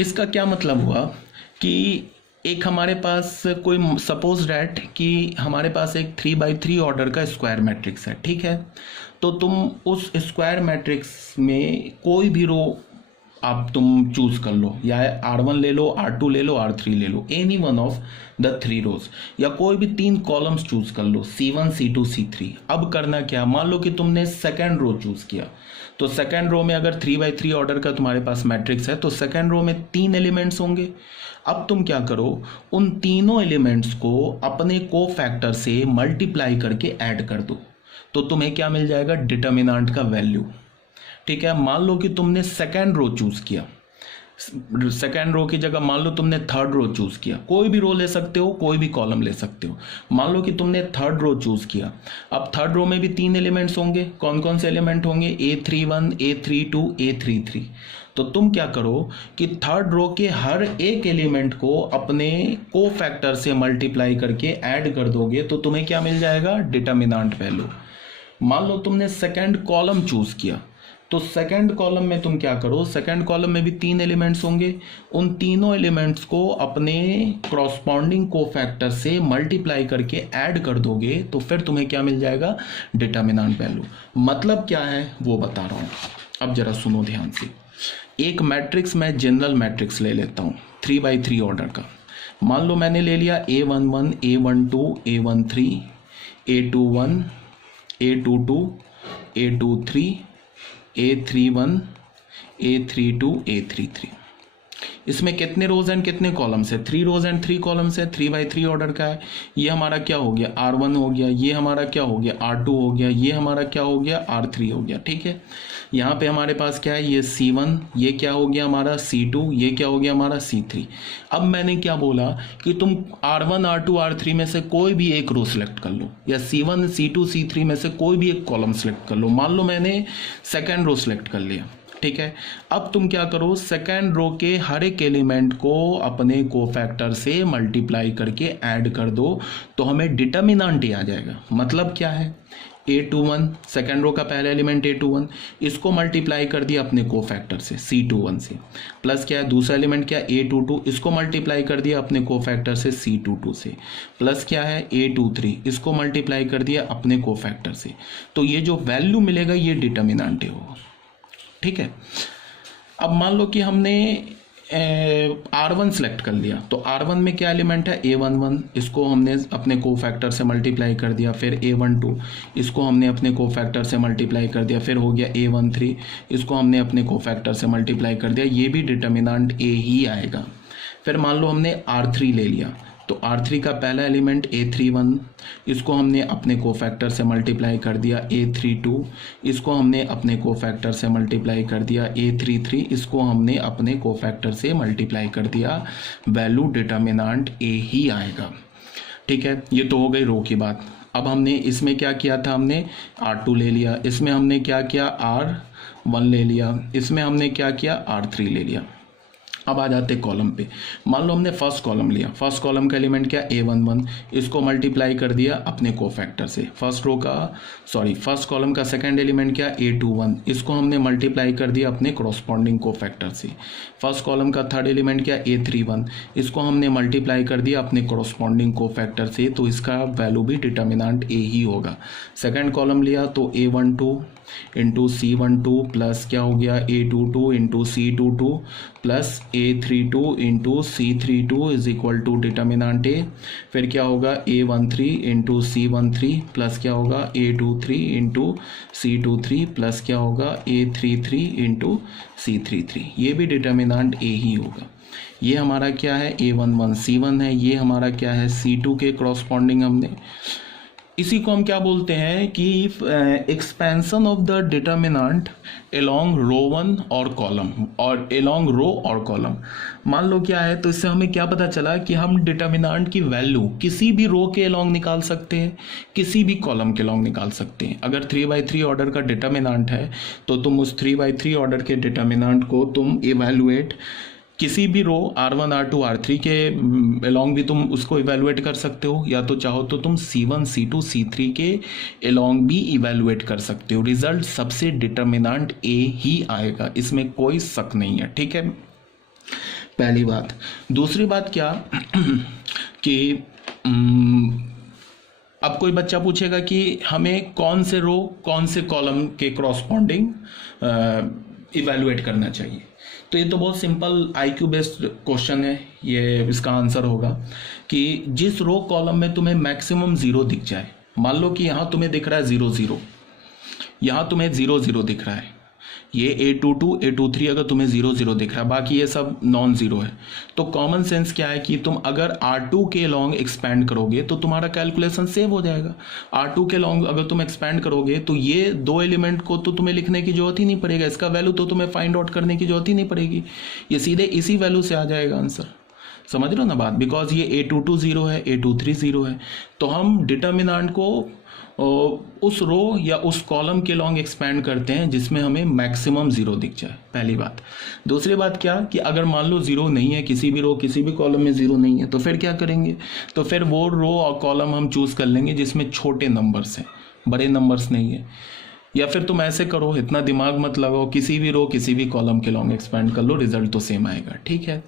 इसका क्या मतलब हुआ कि एक हमारे पास कोई सपोज डैट कि हमारे पास एक 3x3 ऑर्डर का स्क्वायर मैट्रिक्स है, ठीक है। तो तुम उस स्क्वायर मैट्रिक्स में कोई भी रो आप तुम चूज कर लो, या R1 ले लो, R2 ले लो, R3 ले लो, एनी वन ऑफ द 3 रोज, या कोई भी 3 कॉलम्स चूज कर लो, C1 C2 C3। अब करना क्या, मान लो कि तुमने सेकेंड रो चूज किया, तो सेकेंड रो में अगर 3x3 ऑर्डर का तुम्हारे पास मैट्रिक्स है तो सेकेंड रो में 3 एलिमेंट्स होंगे। अब तुम क्या करो, उन तीनों एलिमेंट्स को अपने को फैक्टर से मल्टीप्लाई करके ऐड कर दो, तो तुम्हें क्या मिल जाएगा, डिटर्मिनेंट का वैल्यू। ठीक है, मान लो कि तुमने सेकेंड रो चूज किया, सेकेंड रो की जगह मान लो तुमने थर्ड रो चूज किया, कोई भी रो ले सकते हो, कोई भी कॉलम ले सकते हो। मान लो कि तुमने थर्ड रो चूज किया, अब थर्ड रो में भी 3 एलिमेंट्स होंगे। कौन कौन से एलिमेंट होंगे, A31 A32 A33। तो तुम क्या करो कि थर्ड रो के हर एक एलिमेंट को अपने को फैक्टर से मल्टीप्लाई करके ऐड कर दोगे, तो तुम्हें क्या मिल जाएगा, डिटर्मिनेंट वैल्यू। मान लो तुमने सेकेंड कॉलम चूज किया, तो सेकंड कॉलम में तुम क्या करो, सेकंड कॉलम में भी 3 एलिमेंट्स होंगे, उन तीनों एलिमेंट्स को अपने क्रॉसपॉन्डिंग कोफैक्टर से मल्टीप्लाई करके ऐड कर दोगे, तो फिर तुम्हें क्या मिल जाएगा, डिटर्मिनेंट वैल्यू। मतलब क्या है वो बता रहा हूँ, अब जरा सुनो ध्यान से। एक मैट्रिक्स, मैं जनरल मैट्रिक्स ले लेता हूँ 3x3 ऑर्डर का। मान लो मैंने ले लिया A11 A12 A13 A21 A22 A23 A31 A32 A33। इसमें कितने रोज एंड कितने कॉलम्स है, 3 रोज एंड 3 कॉलम्स है, 3x3 ऑर्डर का है। ये हमारा क्या हो गया, R1 हो गया, ये हमारा क्या हो गया, R2 हो गया, ये हमारा क्या हो गया, R3 हो गया। ठीक है, यहाँ पे हमारे पास क्या है, ये C1, ये क्या हो गया हमारा C2, ये क्या हो गया हमारा C3। अब मैंने क्या बोला कि तुम R1 R2 R3 में से कोई भी एक रो सेलेक्ट कर लो, या C1 C2 C3 में से कोई भी एक कॉलम सेलेक्ट कर लो। मान लो मैंने सेकेंड रो सेलेक्ट कर लिया, ठीक है। अब तुम क्या करो, सेकेंड रो के हर एक एलिमेंट को अपने कोफैक्टर से मल्टीप्लाई करके ऐड कर दो, तो हमें डिटर्मिनेंट ही आ जाएगा। मतलब क्या है, A21 सेकेंड रो का पहला एलिमेंट A21, इसको मल्टीप्लाई कर दिया अपने कोफैक्टर से C21 से, प्लस क्या है दूसरा एलिमेंट क्या, A22, इसको मल्टीप्लाई कर दिया अपने कोफैक्टर से C22 से, प्लस क्या है A23, इसको मल्टीप्लाई कर दिया अपने कोफैक्टर से। तो ये जो वैल्यू मिलेगा ये डिटर्मिनेंट होगा। ठीक है, अब मान लो कि हमने R1 सेलेक्ट कर लिया, तो R1 में क्या एलिमेंट है, A11, इसको हमने अपने कोफैक्टर से मल्टीप्लाई कर दिया। फिर A12, इसको हमने अपने कोफैक्टर से मल्टीप्लाई कर दिया। फिर हो गया A13, इसको हमने अपने कोफैक्टर से मल्टीप्लाई कर दिया। ये भी डिटर्मिनेंट A ही आएगा। फिर मान लो हमने R3 ले लिया, तो R3 का पहला एलिमेंट A31, इसको हमने अपने कोफैक्टर से मल्टीप्लाई कर दिया। A32, इसको हमने अपने कोफैक्टर से मल्टीप्लाई कर दिया। A33, इसको हमने अपने कोफैक्टर से मल्टीप्लाई कर दिया। वैल्यू डिटर्मिनेंट A ही आएगा। ठीक है, ये तो हो गई रो की बात। अब हमने इसमें क्या किया था, हमने R2 ले लिया, इसमें हमने क्या किया, R1 ले लिया, इसमें हमने क्या किया, R3 ले लिया। अब आ जाते कॉलम पे। मान लो हमने फर्स्ट कॉलम लिया, फर्स्ट कॉलम का एलिमेंट क्या, A11, इसको मल्टीप्लाई कर दिया अपने कोफैक्टर से। फर्स्ट कॉलम का सेकंड एलिमेंट क्या, A21, इसको हमने मल्टीप्लाई कर दिया अपने कॉरस्पॉन्डिंग कोफैक्टर से। फर्स्ट कॉलम का थर्ड एलिमेंट क्या, A31, इसको हमने मल्टीप्लाई कर दिया अपने कॉरस्पॉन्डिंग कोफैक्टर से, तो इसका वैल्यू भी डिटर्मिनेंट A ही होगा। सेकंड कॉलम लिया तो A12 इंटू C12 प्लस क्या हो गया, A22 into C22 plus A32 into C32 is equal to determinant A। फिर क्या होगा, A13 इंटू C13 प्लस क्या होगा, A23 इंटू C23 प्लस क्या होगा, A33 इंटू C33। ये भी डिटर्मिनेंट A ही होगा। ये हमारा क्या है, A11 C1 है, ये हमारा क्या है, C2 के क्रॉसपॉन्डिंग हमने। इसी को हम क्या बोलते हैं कि expansion of the determinant along row one और कॉलम, और एलोंग रो और कॉलम। मान लो क्या है, तो इससे हमें क्या पता चला कि हम डिटर्मिनेंट की वैल्यू किसी भी रो के एलोंग निकाल सकते हैं, किसी भी कॉलम के एलोंग निकाल सकते हैं। अगर 3x3 ऑर्डर का डिटर्मिनेंट है तो तुम उस 3x3 ऑर्डर के डिटर्मिनेंट को तुम इवेलुएट किसी भी रो R1 R2 R3 के एलोंग भी तुम उसको इवेलुएट कर सकते हो, या तो चाहो तो तुम C1 C2 C3 के एलोंग भी इवेलुएट कर सकते हो। रिजल्ट सबसे डिटर्मिनेंट A ही आएगा, इसमें कोई शक नहीं है। ठीक है, पहली बात। दूसरी बात क्या कि अब कोई बच्चा पूछेगा कि हमें कौन से रो कौन से कॉलम के क्रॉसपॉन्डिंग इवैल्यूएट करना चाहिए। तो ये तो बहुत सिंपल आईक्यू बेस्ड क्वेश्चन है। ये इसका आंसर होगा कि जिस रो कॉलम में तुम्हें मैक्सिमम 0 दिख जाए, मान लो कि यहाँ तुम्हें दिख रहा है 0 0, यहाँ तुम्हें 0 0 दिख रहा है, ये A22 A23 अगर तुम्हें 0 0 दिख रहा है, बाकी ये सब नॉन जीरो है, तो कॉमन सेंस क्या है कि तुम अगर R2 के लॉन्ग एक्सपैंड करोगे तो तुम्हारा कैलकुलेशन सेव हो जाएगा। R2 के लॉन्ग अगर तुम एक्सपैंड करोगे तो ये दो एलिमेंट को तो तुम्हें लिखने की जरूरत ही नहीं पड़ेगा, इसका वैल्यू तो तुम्हें फाइंड आउट करने की जरूरत ही नहीं पड़ेगी, ये सीधे इसी वैल्यू से आ जाएगा आंसर। समझ रहे हो ना बात? बिकॉज ये A22 0 है, A23 0 है, तो हम डिटर्मिनेंट को उस रो या उस कॉलम के लॉन्ग एक्सपैंड करते हैं जिसमें हमें मैक्सिमम 0 दिख जाए, पहली बात। दूसरी बात क्या कि अगर मान लो 0 नहीं है, किसी भी रो किसी भी कॉलम में 0 नहीं है, तो फिर क्या करेंगे? तो फिर वो रो और कॉलम हम चूज कर लेंगे जिसमें छोटे नंबर्स हैं, बड़े नंबर्स नहीं है। या फिर तुम ऐसे करो, इतना दिमाग मत लगाओ, किसी भी रो किसी भी कॉलम के लॉन्ग एक्सपैंड कर लो, रिजल्ट तो सेम आएगा। ठीक है।